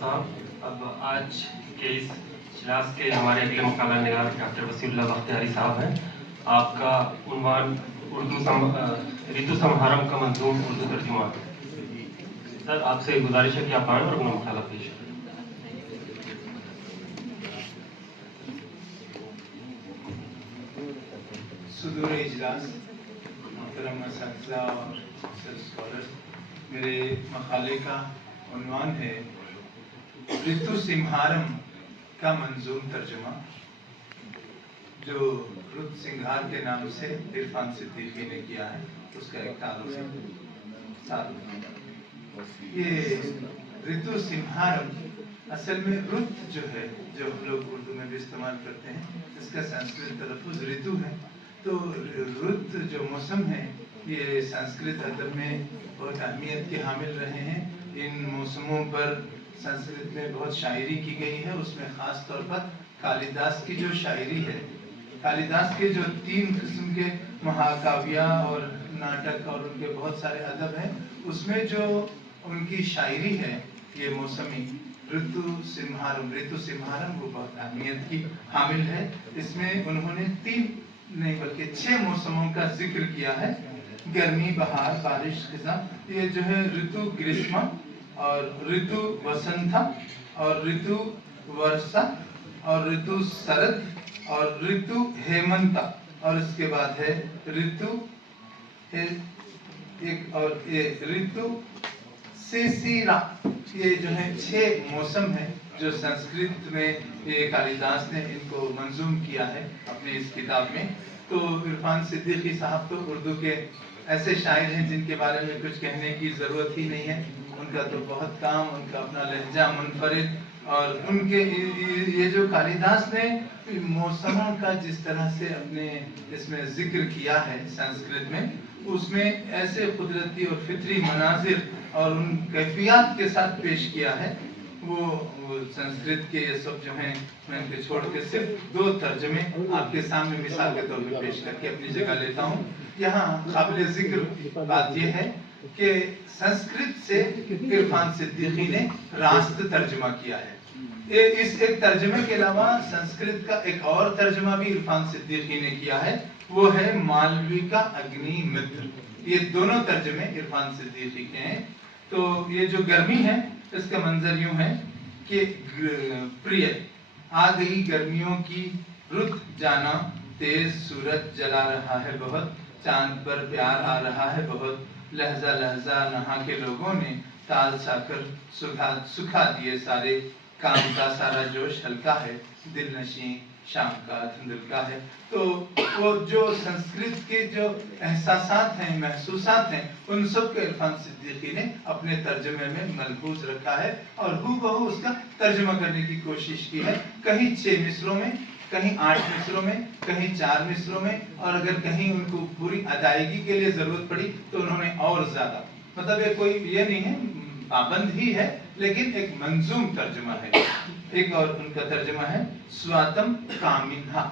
साहब, अब आज के इस इजलास के हमारे अगले मकाला निगार डॉक्टर वसीउल्लाह बख्तियारी साहब हैं। आपका उन्वान ऋतु संहारम का मंजूम उर्दू तर्जुमा। सर, आपसे गुजारिश है कि आप आएँ और अपना मकाला पेश करें। सुदूर इजलास, मोहतरम असातिज़ा और स्कॉलर्स, मेरे मकाले का उन्वान है ऋतु सिंहारम का मंजूम तर्जुमा, जो रुत सिंघार के नाम से इरफान सिद्दीकी ने किया है। उसका एक ताल्लुक ये ऋतु सिंहारम असल में रुत जो है, जो हम लोग उर्दू में भी इस्तेमाल करते हैं, इसका संस्कृत तलफ़ुज़ ऋतु है। तो रुत जो मौसम है, ये संस्कृत अदब में बहुत अहमियत के हामिल रहे हैं। इन मौसमों पर संस्कृत में बहुत शायरी की गई है। उसमें ख़ास तौर पर कालिदास की जो शायरी है, कालिदास के जो 3 किस्म के महाकाव्य और नाटक और उनके बहुत सारे अदब हैं, उसमें जो उनकी शायरी है, ये मौसमी ऋतु सिंहारम वो बहुत अहमियत की हामिल है। इसमें उन्होंने 3 नहीं बल्कि 6 मौसमों का जिक्र किया है। गर्मी, बहार, बारिश, खिज़ां, ये जो है ऋतु ग्रीष्म और ऋतु वसंत और ऋतु वर्षा और ऋतु शरद और ऋतु हेमंत, और इसके बाद है ऋतु एक और ये ऋतु शिशिरा। ये जो है 6 मौसम है जो संस्कृत में ये कालिदास ने इनको मंजूम किया है अपने इस किताब में। तो इरफान सिद्दीकी साहब तो उर्दू के ऐसे शायर हैं जिनके बारे में कुछ कहने की ज़रूरत ही नहीं है। उनका तो बहुत काम, उनका अपना लहजा मुनफरिद, और उनके ये जो कालिदास ने मौसमों का जिस तरह से अपने इसमें जिक्र किया है संस्कृत में, उसमें ऐसे कुदरती और फितरी मनाजिर और उन कैफियत के साथ पेश किया है। वो संस्कृत के ये सब जो हैं, मैं इनके छोड़ के सिर्फ 2 तर्जमे आपके सामने मिसाल के तौर पर पेश करके अपनी जगह लेता हूँ। यहाँ काबिल जिक्र बात यह है कि संस्कृत से इरफान सिद्दीकी ने रास्त तर्जमा किया है। इस एक तर्जमे के अलावा संस्कृत का एक और तर्जमा भी इरफान सिद्दीकी ने किया है, वो है मालवी का अग्नि मित्र। ये दोनों तर्जमे इरफान सिद्दीकी के हैं। तो ये जो गर्मी है, इसका मंजर यूं है कि प्रिय आ गई गर्मियों की रुत, जाना तेज सूरज जला रहा है बहुत, चांद पर प्यार आ रहा है बहुत, लहजा लहजा नहा के लोगों ने ताल साकर सुखा दिए सारे, काम का सारा जोश हल्का है, दिल नशी शाम का धुंधलका है। तो वो जो संस्कृत के जो एहसासात हैं, महसूसात हैं, उन सब को इरफान सिद्दीकी ने अपने तर्जमे में मलबूस रखा है और हूबहू उसका तर्जमा करने की कोशिश की है। कहीं 6 मिसरों में, कहीं 8 मिसरों में, कहीं 4 मिसरों में, और अगर कहीं उनको पूरी अदायगी के लिए जरूरत पड़ी तो उन्होंने और ज्यादा, मतलब ये कोई ये नहीं है, पाबंद ही है, लेकिन एक मंजूम तर्जुमा है। एक और उनका तर्जुमा है स्वातम कामिन्हा।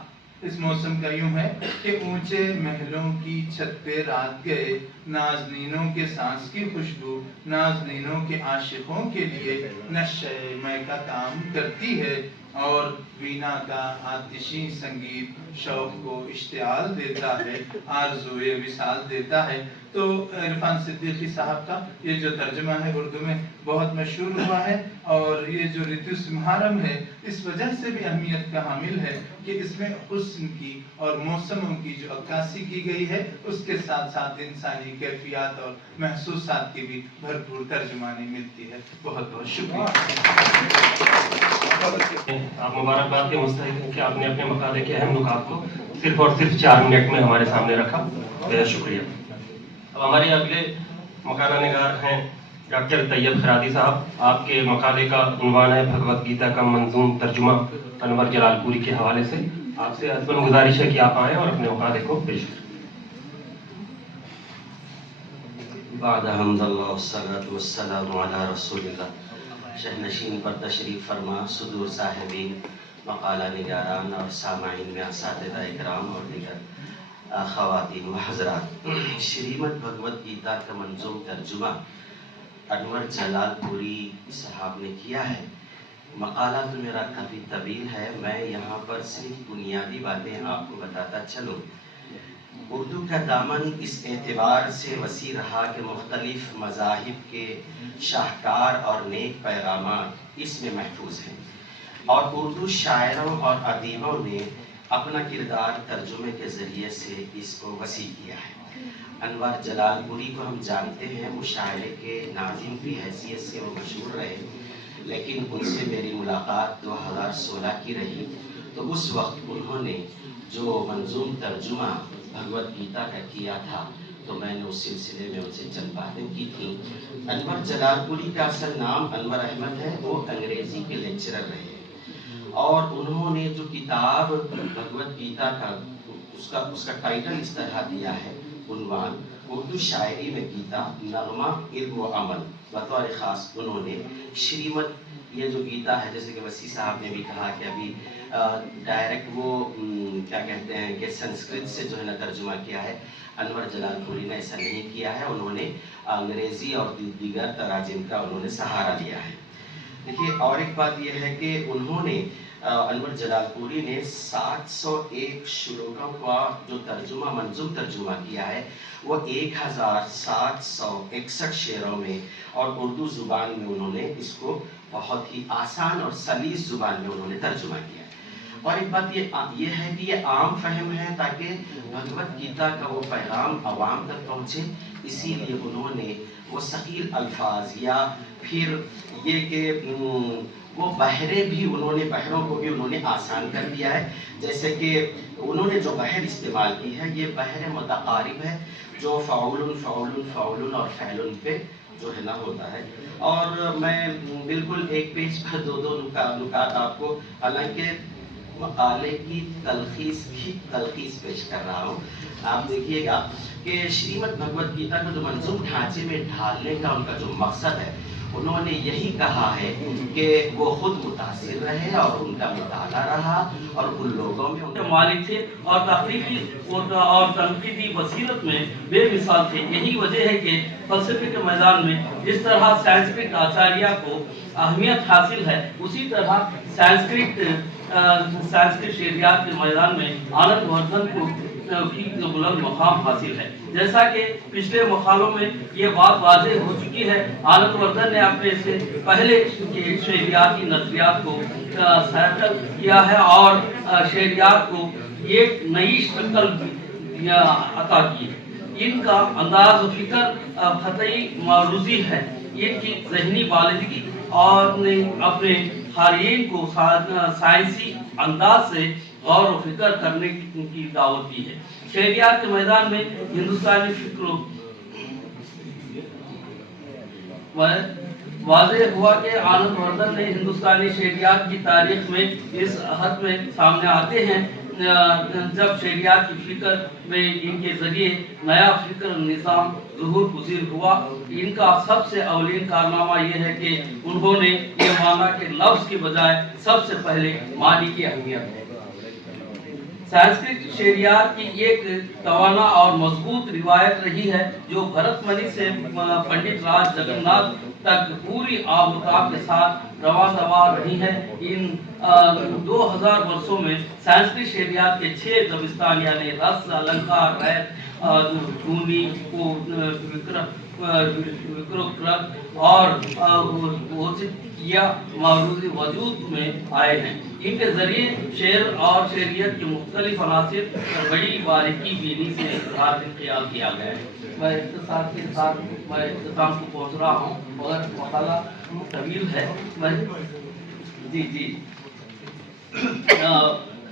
इस मौसम का यूं है कि ऊंचे महलों की छत पे रात गए, नाज़नीनों के सांस की खुशबू नाज़नीनों के आशिकों के लिए नशे मय का काम करती है, और वीणा का आतिशी संगीत शौक को इश्तियाल देता है, आरज़ुए विसाल देता है। तो इरफान सिद्दीकी साहब का ये जो तर्जुमा है उर्दू में बहुत मशहूर हुआ है, और ये जो ऋतु सिंहारम है इस वजह से भी अहमियत का हामिल है कि इसमें हुस्न की और मौसमों की जो अक्कासी की गई है, उसके साथ साथ इंसानी कैफियत और महसूसात की भी भरपूर तर्जुमानी मिलती है। बहुत बहुत शुक्रिया। आप मुबारकबाद के मुस्तहिक हैं कि आपने अपने मकाले के अहम नुकात को सिर्फ और सिर्फ 4 मिनट में हमारे सामने रखा। बेहद शुक्रिया। अब हमारे अगले मकाला निगार हैं डॉक्टर तैयब खरादी साहब। आपके मकाले का उन्वान है भगवत गीता का मंजूम तर्जुमा अनवर जलालपुरी के हवाले से। आपसे अज़मन गुजारिश है कि आप आएँ और अपने मकाले को पेश करें। बाद हम्दुलिल्लाह वस्सलातु वस्सलामु अला रसूलिल्लाह। शहनशीन पर तशरीफ़ फरमा, सुदूर साहिबीन, मकाला निगारान और सामाईन में असातिज़ा इकराम और दीगर ख़वातीन व हज़रात, श्रीमद् भगवत गीता का मंजूम तर्जुमा انور جلال پوری صاحب نے کیا ہے. مقالہ تو میرا کافی طویل ہے، میں یہاں پر صرف بنیادی باتیں آپ کو بتاتا چلوں. اردو کا دامن اس اعتبار سے وسیع رہا کہ مختلف مذاہب کے شاہکار اور نیک پیغامات اس میں محفوظ ہیں، اور اردو شاعروں اور ادیبوں نے اپنا کردار ترجمے کے ذریعے سے اس کو وسیع کیا ہے. انور جلال پوری کو ہم جانتے ہیں، مشاعرے کے ناظم کی حیثیت سے وہ مشہور رہے، لیکن ان سے میری ملاقات 2016 کی رہی. تو اس وقت انہوں نے جو منظوم ترجمہ بھگوت گیتا کا کیا تھا، تو میں نے اس سلسلے میں ان سے چند باتیں کی تھیں. انور جلال پوری کا اصل نام انور احمد ہے، وہ انگریزی کے لیکچرر رہے، اور انہوں نے جو کتاب بھگوت گیتا کا اس کا ٹائٹل اس طرح دیا ہے، عنوان اردو شاعری میں گیتا، نغمہ، علم و عمل. بطور خاص انہوں نے شریمت، یہ جو گیتا ہے، جیسے کہ وسیع صاحب نے بھی کہا کہ ابھی ڈائریکٹ وہ کیا کہتے ہیں کہ سنسکرت سے جو ہے نا ترجمہ کیا ہے، انور جلال پوری نے ایسا نہیں کیا ہے. انہوں نے انگریزی اور دیگر تراجم کا انہوں نے سہارا لیا ہے. دیکھیے، اور ایک بات یہ ہے کہ انہوں نے انور جلال پوری نے 701 شلوکوں کا جو ترجمہ، منظوم ترجمہ کیا ہے، وہ 1761 شعروں میں، اور اردو زبان میں انہوں نے اس کو بہت ہی آسان اور سلیس زبان میں انہوں نے ترجمہ کیا. اور ایک بات یہ ہے کہ یہ عام فہم ہے تاکہ بھگوت گیتا کا وہ پیغام عوام تک پہنچے، اسی لیے انہوں نے وہ ثقیل الفاظ یا پھر یہ کہ وہ بحروں کو بھی انہوں نے آسان کر دیا ہے. جیسے کہ انہوں نے جو بحر استعمال کی ہے، یہ بحر متقارب ہے، جو فعول اور فعل پہ جو ہے نا ہوتا ہے. اور میں بالکل ایک پیج پر دو نکات آپ کو، حالانکہ مقالے کی تلخیص پیش کر رہا ہوں. آپ دیکھیے گا کہ شریمد بھگوت گیتا کو جو منظوم ڈھانچے میں ڈھالنے کا ان کا جو مقصد ہے، انہوں نے یہی کہا ہے کہ وہ خود متاثر رہے اور ان کا مطالعہ رہا، اور ان لوگوں میں ان کے مالک تھے، اور تخلیقی اور تنقیدی بصیرت میں بے مثال تھے. یہی وجہ ہے کہ فلسفے کے میدان میں جس طرح سنسکرت آچاریہ کو اہمیت حاصل ہے، اسی طرح سنسکرت شعریات کے میدان میں آنند وردھن کو بلند مقام حاصل ہے. جیسا کہ پچھلے مقالوں میں یہ بات واضح ہو چکی ہے، آنند وردھن نے اپنے سے پہلے شعریاتی نظریات کو سیٹل کیا ہے اور شعریات کو ایک نئی شکل عطا کی. ان کا انداز و فکر قطعی معروضی ہے. ان کی ذہنی بالغی اور اپنے قارئین کو سائنسی انداز سے غور و فکر کرنے کی دعوت دی ہے. شعریات کے میدان میں ہندوستانی فکر واضح ہوا کہ آنند وردھن نے ہندوستانی شعریات کی تاریخ میں اس حد میں سامنے آتے ہیں جب شعریات کی فکر میں ان کے ذریعے نیا فکر نظام ظہور پذیر ہوا. ان کا سب سے اولین کارنامہ یہ ہے کہ انہوں نے یہ مانا کہ لفظ کے بجائے سب سے پہلے معنی کی اہمیت ہے. سنسکرت شعریات کی ایک توانا اور مضبوط روایت رہی ہے جو بھرت منی سے پنڈت راج جگناتھ تک پوری آب و تاب کے ساتھ رواں دوا رہی ہے. ان 2000 برسوں میں سنسکرت شعریات کے 6 دبستان یعنی رس، النکار، ریت، دھونی، وکرت اور معروضی وجود میں آئے ہیں. ان کے ذریعے شعر اور شعریت کے مختلف عناصر پر بڑی باریکی بینی سے اظہار خیال کیا گیا ہے. میں اختصار کے ساتھ میں اختتام کو پہنچ رہا ہوں، مگر مقالہ طویل ہے.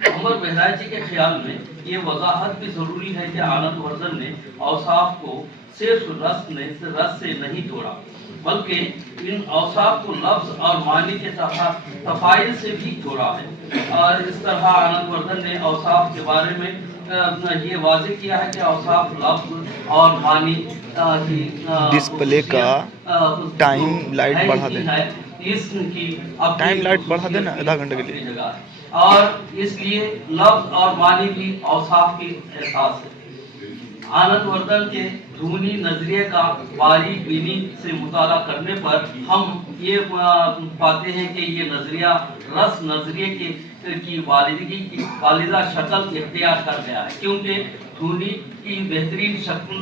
عمر بہرائچ جی کے خیال میں یہ وضاحت بھی ضروری ہے کہ آنند وردھن نے اوصاف کو صرف رس سے نہیں توڑا، بلکہ ان اوصاف کو لفظ اور معنی کے تفاعل سے بھی جوڑا ہے. اور اس طرح آنند وردھن نے اوصاف کے بارے میں یہ واضح کیا ہے کہ اوصاف لفظ اور معنی ڈسپلے کا ٹائم لائٹ بڑھا دینا آدھا گھنٹے کے لیے، اور اس لیے لفظ اور معنی بھی اوصاف کی احساس ہے. آنند وردھن کے धूनी नजरिए का बारीक बीनी से मुताला करने पर हम ये पाते हैं कि ये नजरिया रस नजरिए की वालिदा शक्ल इख्तियार कर गया है, क्योंकि धूनी की बेहतरीन शक्ल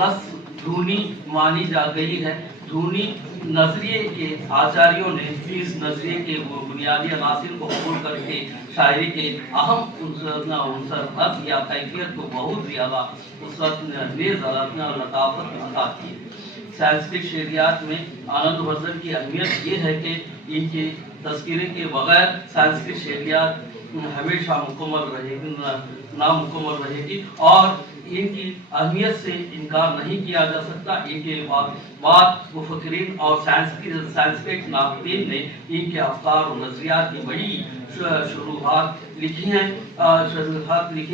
रस धूनी मानी जा गई है। धूनी नजरिए के आचार्यों ने इस नजरिए के बुनियादी अनासिर को कबूल करके शायरी के अहम उनसर रस या कैफियत को बहुत ज्यादा लताफत अता की। संस्कृत शेरियात में आनंद वर्धन की अहमियत ये है कि इनके तस्करे के बगैर संस्कृत शेरियात हमेशा नामुकम्मल रहेगी और इनकी अहमियत से इनकार नहीं किया जा सकता। इनके बाद मुफक्किरीन और संस्कृत नाक़दीन ने इनके अफ़कार और नज़रियात की बड़ी शुरूआत लिखी हैं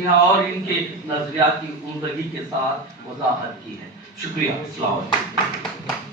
और इनके नज़रियात की उम्दगी के साथ वज़ाहत की है। शुक्रिया। अस्सलाम वालेकुम।